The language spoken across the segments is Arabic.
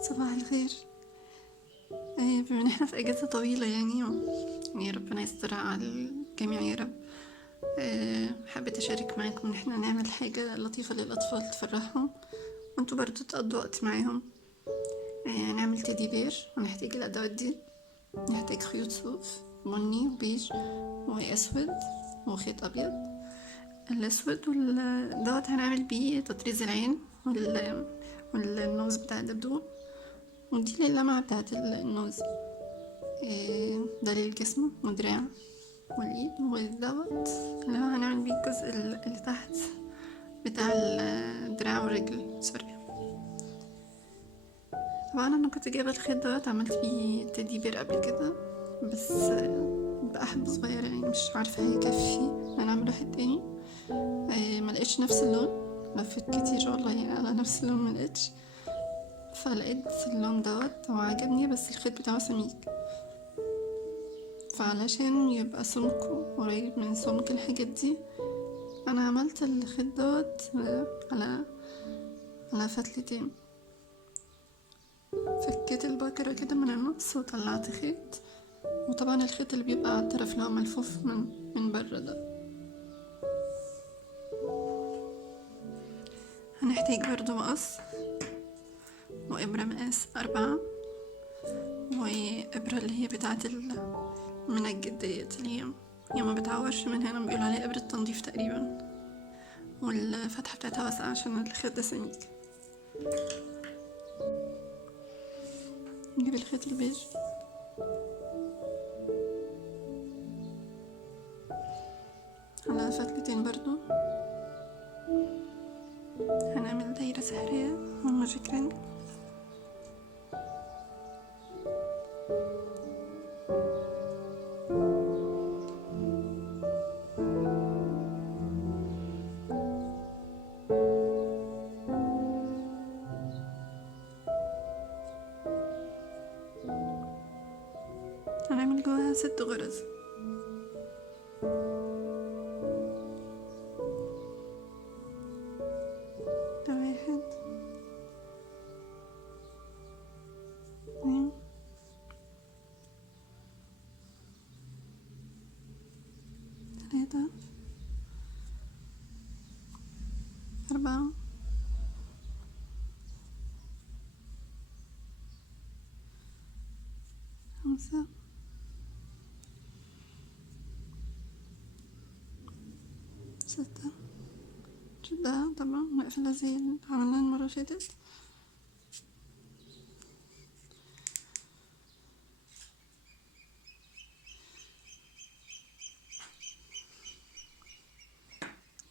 صباح الخير. بما ان احنا في اجازة طويلة يعني ربنا يسترها على الجميع يا رب. حبيت اشارك معاكم ان احنا نعمل حاجة لطيفة للاطفال تفرحهم وانتوا برضو تقضوا وقت معاهم. نعمل تيدي بير ونحتاج الادوات دي. نحتاج خيوط صوف بني وبيج واسود وخيط ابيض. الاسود دوت هنعمل بيه تطريز العين والنوز بتاع الدبدوب، ودي للمعة بتاعت النوز. ده للجسم ودراع والإيد، ودوت اللي هو هنعمل بيه الجزء اللي تحت بتاع الدراع والرجل، سوري. طبعا أنا كنت جايبة الخيط دوت، عملت بيه تeddy بير قبل كده، بس بقى حبة صغيرة يعني مش عارفة هيكفي إن أنا أعمل واحد تاني. ملقتش نفس اللون، لفيت كتير والله يعني على نفس اللون ملقتش، فلقيت اللون دوت وعجبني بس الخيط بتاعه سميك، فعلشان يبقى سمكه قريب من سمك الحاجات دي انا عملت الخيط دوت على فتلتين. فكيت الباكرة كده من النص وطلعت خيط، وطبعا الخيط اللي بيبقى على الطرف اللي هو ملفوف من بره ده. هنحتاج برضو مقص وإبرة مقاس 4، وإبرة اللي هي بتاعة المنجد ديت، اللي هي ما بتعورش من هنا، بيقولوا عليها إبرة تنظيف تقريبا، والفتحة بتاعتها واسعة عشان الخيط ده سميك. نجيب الخيط البيج على فتلتين برضو، هنعمل دايرة سحرية والماجيك رينج. هنعمل جواها 6 غرز. ده 1 2 3 4 5 6. شدها طبعا نقفلها زي اللي عملناها المرة اللي فاتت.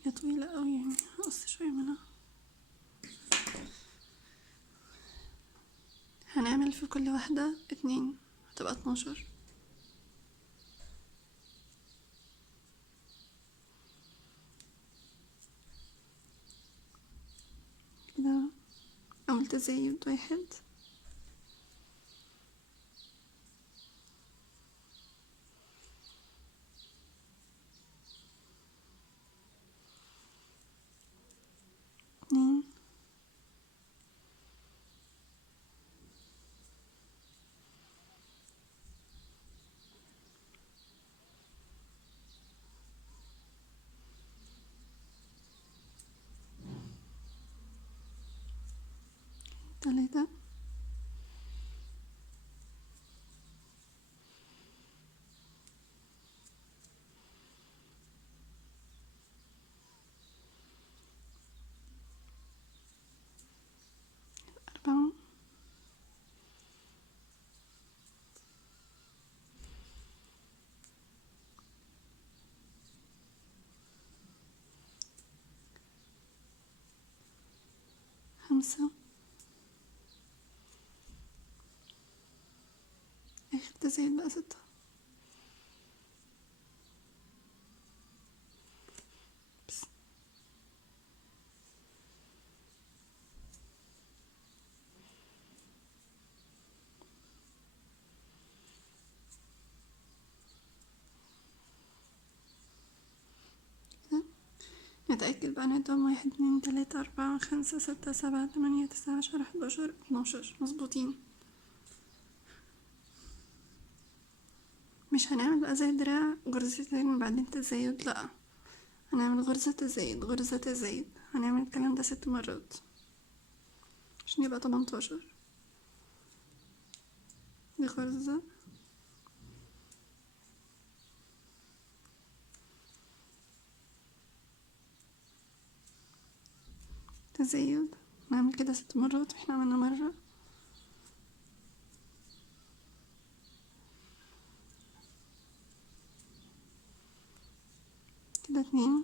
هي طويلة اوي يعني هقص شوية منها. هنعمل في كل واحدة 2، هتبقى 12. كده أول تزايد 1 2 3 4 5. آخر تزايد بقى 6. بس كده نتأكد بقى نعدهم: 1 2 3 4 5 6 7 8 9 10 11 12 مظبوطين. مش هنعمل بقى زي الدراع غرزتين وبعدين تزايد، لأ، هنعمل غرزة تزايد غرزة تزايد. هنعمل الكلام ده 6 مرات عشان يبقى 18. دي غرزة تزايد، نعمل كده 6 مرات. احنا عملنا مرة، كده 2،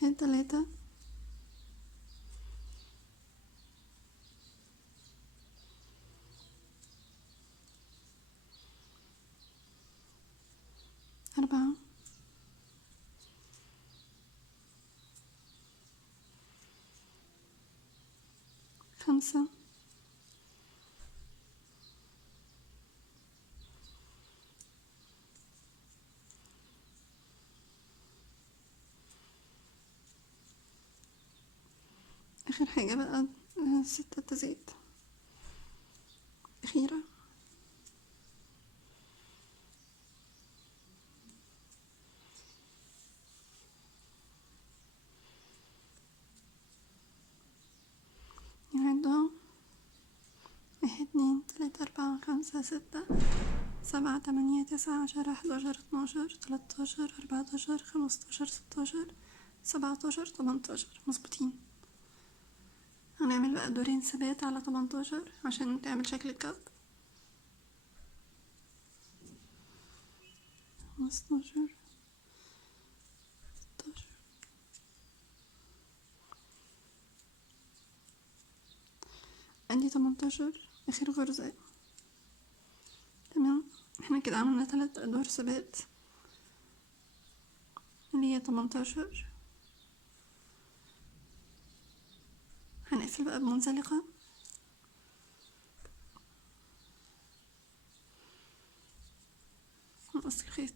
كده 3، 4، 5، آخر حاجة بقى 6 تزايد أخيرة. نعدهم: 1 2 3 4 5 6 7 8 9 10 11 12 13 14 15 16 17 18 مظبوطين. هنعمل بقى دورين ثبات على 18 عشان تعمل شكل الكب. 15 16 عندي 18 اخر غرزة. تمام، احنا كده عملنا 3 ادوار ثبات اللي هي 18. هنقفل بقى بمنزلقة، ونقص الخيط.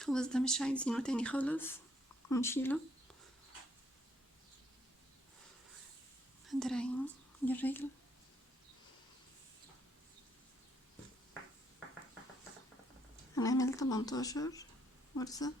خلاص ده مش عايزينه تاني خالص، ونشيله. الدراعين للرجل، هنعمل 18 غرزة.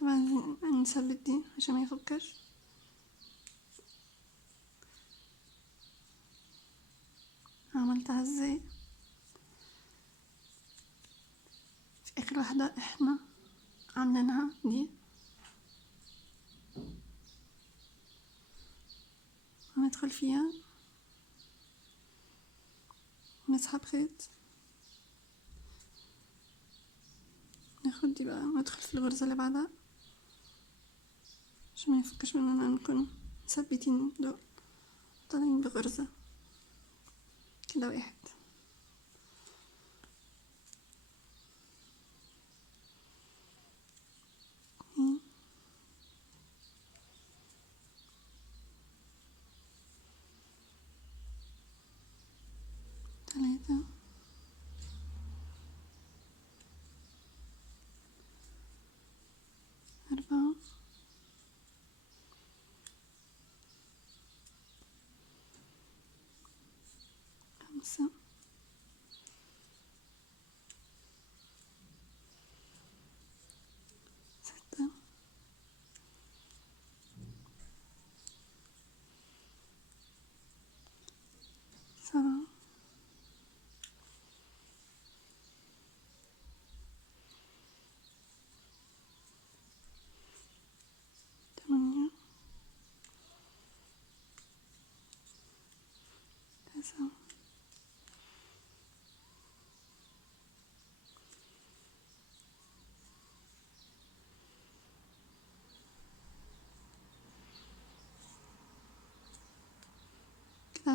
طبعا نثبت دي عشان ما يفكش. عملتها ازاي؟ في اخر واحدة احنا عاملينها دي، هندخل فيها ونسحب خيط، ناخد دي بقى ندخل في الغرزة اللي بعدها عشان ما يفكش مننا، نكون مثبتين دول طالعين بغرزة. كده 1 2 3 4 5 6 7 8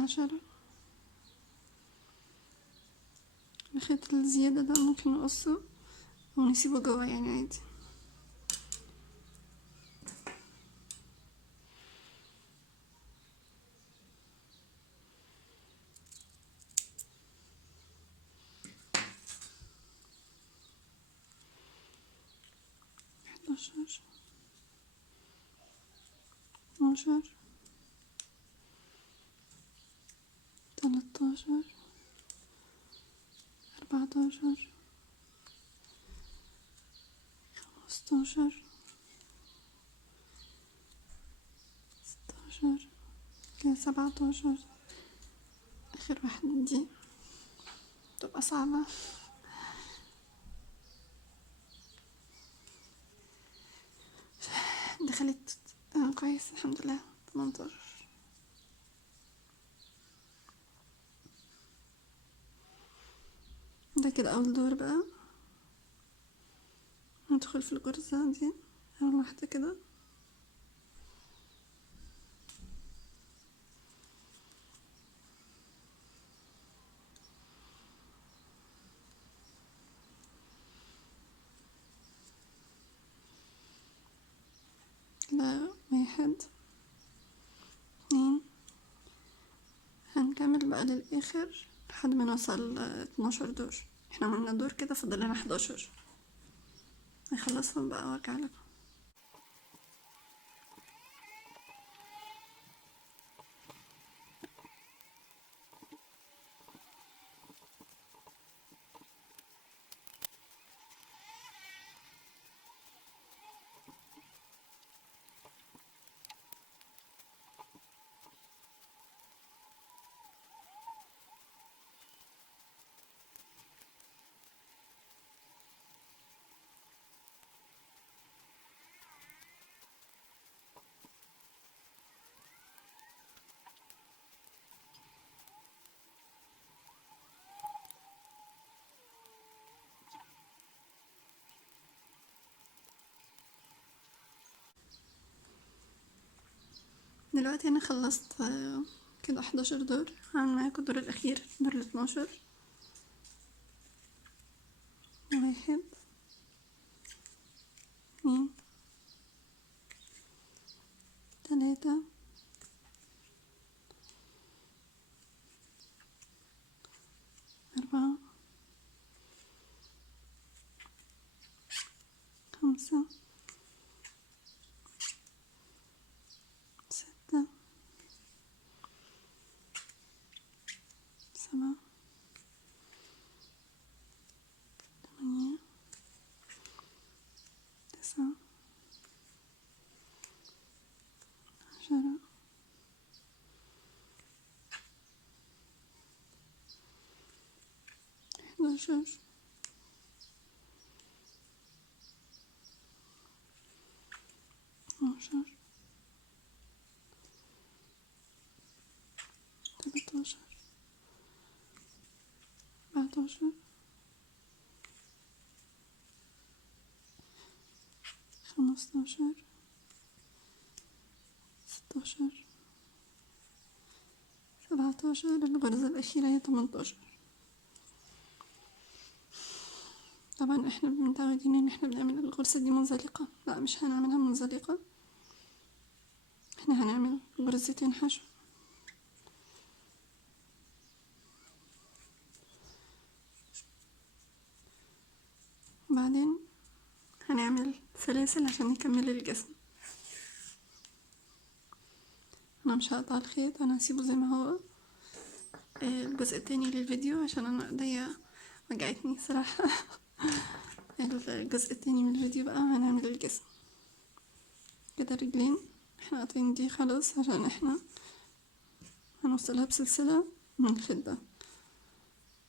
10. الخيط الزيادة ده ممكن نقصه أو نسيبه جوا يعني عادي. 11 12 13 14 15 16 كده 17. آخر واحدة دي تبقى صعبة. دخلت كويس الحمد لله. 18. ده كده أول دور بقى. ندخل في الغرزة دي أول واحدة كده، كده 1 2. هنكمل بقى للآخر لحد ما نوصل 12 دور. احنا عملنا دور كده، فاضل لنا 11. هخلصهم بقى وارجع لكم. دلوقتي انا خلصت كده 11 دور. هعمل معاكم الدور الاخير، دور ال 12. 1 2 3 4 5 6 7 8 9 10 11 12 13 14 15 16 17. الغرزة الأخيرة هي 18. طبعا احنا متعودين ان احنا بنعمل الغرزة دي منزلقة، لا مش هنعملها منزلقة، احنا هنعمل غرزتين حشو. وبعدين هنعمل سلاسل عشان نكمل الجسم. انا مش هقطع الخيط، انا هسيبه زي ما هو. الجزء التاني للفيديو عشان انا ايديا وجعتني صراحة. الجزء التاني من الفيديو بقى هنعمل الجسم. كده رجلين احنا قاطعين دي خلاص عشان احنا هنوصلها بسلسلة من الخيط ده.